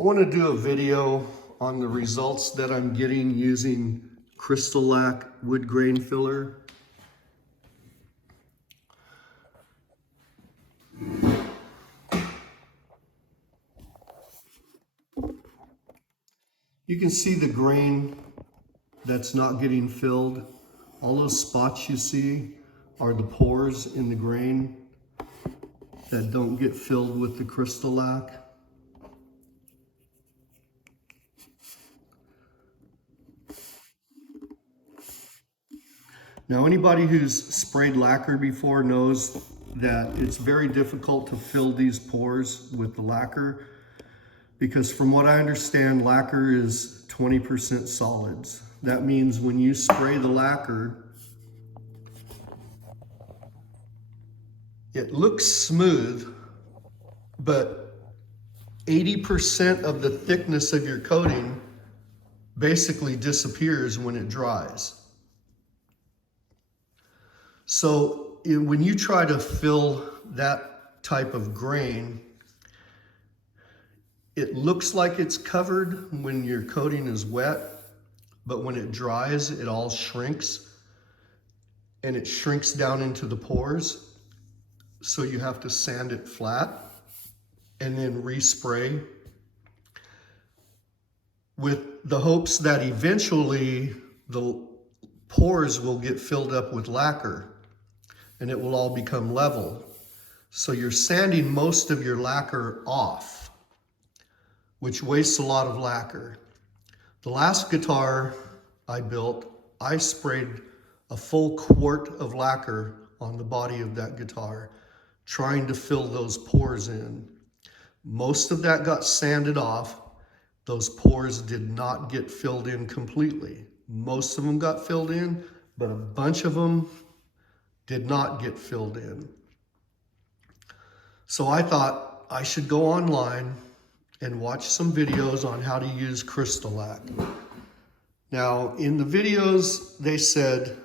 I want to do a video on the results that I'm getting using Crystalac wood grain filler. You can see the grain that's not getting filled. All those spots you see are the pores in the grain that don't get filled with the Crystalac. Now, anybody who's sprayed lacquer before knows that it's very difficult to fill these pores with the lacquer because from what I understand, lacquer is 20% solids. That means when you spray the lacquer, it looks smooth, but 80% of the thickness of your coating basically disappears when it dries. So when you try to fill that type of grain, it looks like it's covered when your coating is wet, but when it dries, it all shrinks and it shrinks down into the pores. So you have to sand it flat and then respray with the hopes that eventually the pores will get filled up with lacquer and it will all become level. So you're sanding most of your lacquer off, which wastes a lot of lacquer. The last guitar I built, I sprayed a full quart of lacquer on the body of that guitar, trying to fill those pores in. Most of that got sanded off. Those pores did not get filled in completely. Most of them got filled in, but a bunch of them did not get filled in. So I thought I should go online and watch some videos on how to use Crystalac. Now, in the videos, they said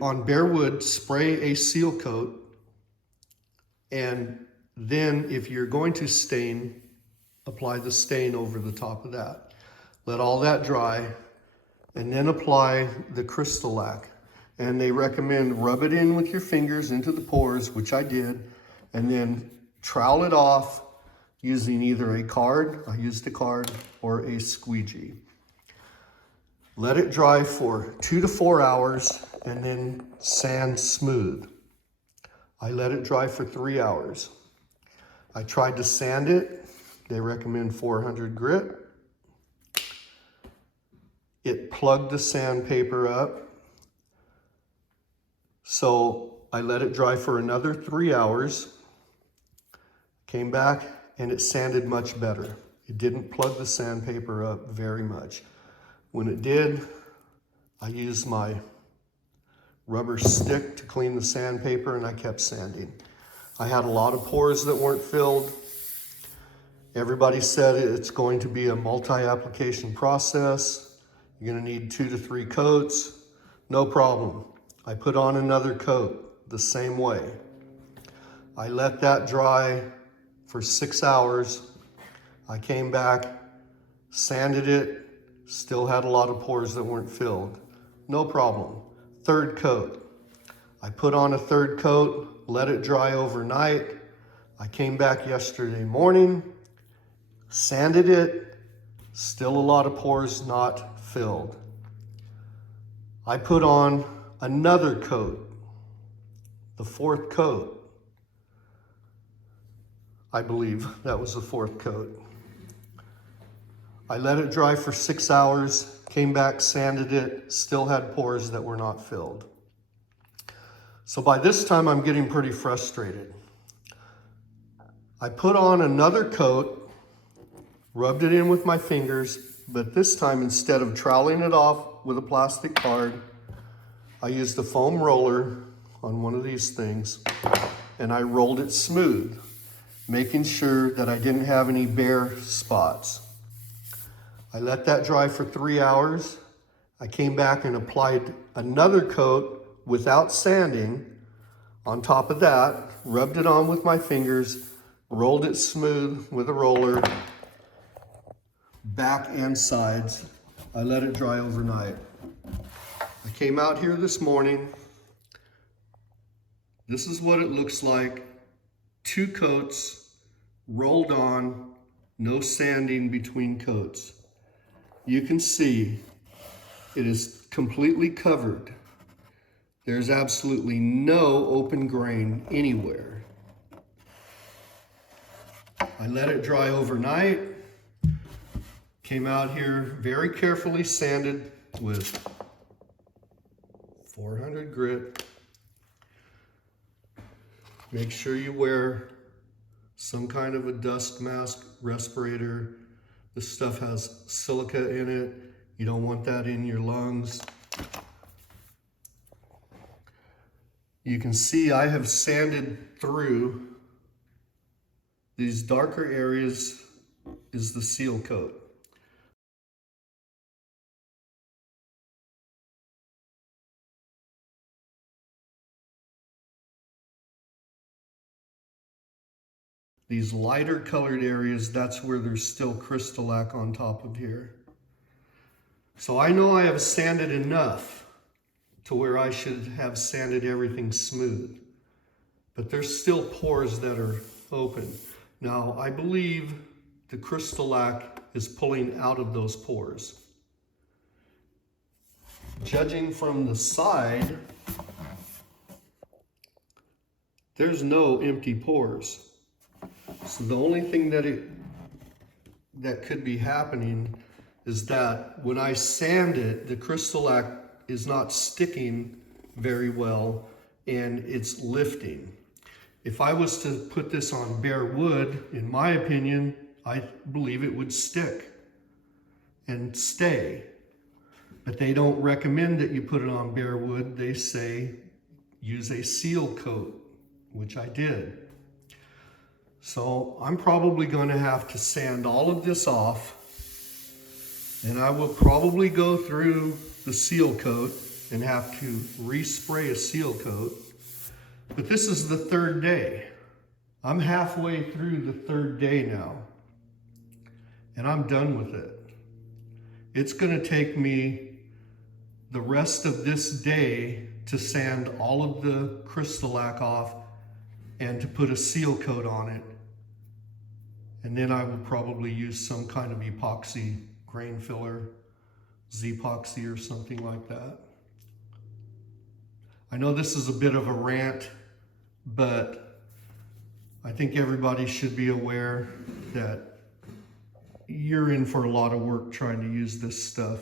on bare wood, spray a seal coat, and then if you're going to stain, apply the stain over the top of that. Let all that dry, and then apply the Crystalac. And they recommend rub it in with your fingers into the pores, which I did, and then trowel it off using either a card, I used a card, or a squeegee. Let it dry for 2 to 4 hours and then sand smooth. I let it dry for 3 hours. I tried to sand it. They recommend 400 grit. It plugged the sandpaper up. So I let it dry for another 3 hours. Came back and it sanded much better. It didn't plug the sandpaper up very much. When it did, I used my rubber stick to clean the sandpaper and I kept sanding. I had a lot of pores that weren't filled. Everybody said it's going to be a multi-application process. You're gonna need 2 to 3 coats. No problem. I put on another coat the same way. I let that dry for 6 hours. I came back, sanded it, still had a lot of pores that weren't filled. No problem. 3rd coat. I put on a 3rd coat, let it dry overnight. I came back yesterday morning, sanded it, still a lot of pores not filled. I put on another coat, the 4th coat. I believe that was the 4th coat. I let it dry for 6 hours, came back, sanded it, still had pores that were not filled. So by this time, I'm getting pretty frustrated. I put on another coat, rubbed it in with my fingers, but this time, instead of troweling it off with a plastic card, I used a foam roller on one of these things, and I rolled it smooth, making sure that I didn't have any bare spots. I let that dry for 3 hours. I came back and applied another coat without sanding on top of that, rubbed it on with my fingers, rolled it smooth with a roller, back and sides. I let it dry overnight. I came out here this morning. This is what it looks like. 2 coats rolled on, no sanding between coats. You can see it is completely covered. There's absolutely no open grain anywhere. I let it dry overnight. Came out here very carefully sanded with 400 grit. Make sure you wear some kind of a dust mask respirator. This stuff has silica in it. You don't want that in your lungs. You can see I have sanded through. These darker areas is the seal coat. These lighter colored areas, that's where there's still Crystalac on top of here. So I know I have sanded enough to where I should have sanded everything smooth. But there's still pores that are open. Now, I believe the Crystalac is pulling out of those pores. Judging from the side, there's no empty pores. So the only thing that could be happening is that when I sand it, the Crystalac is not sticking very well and it's lifting. If I was to put this on bare wood, in my opinion, I believe it would stick and stay. But they don't recommend that you put it on bare wood. They say use a seal coat, which I did. So I'm probably going to have to sand all of this off, and I will probably go through the seal coat and have to respray a seal coat. But this is the 3rd day. I'm halfway through the 3rd day now, and I'm done with it. It's going to take me the rest of this day to sand all of the Crystalac off and to put a seal coat on it. And then I will probably use some kind of epoxy grain filler, Z-epoxy or something like that. I know this is a bit of a rant, but I think everybody should be aware that you're in for a lot of work trying to use this stuff.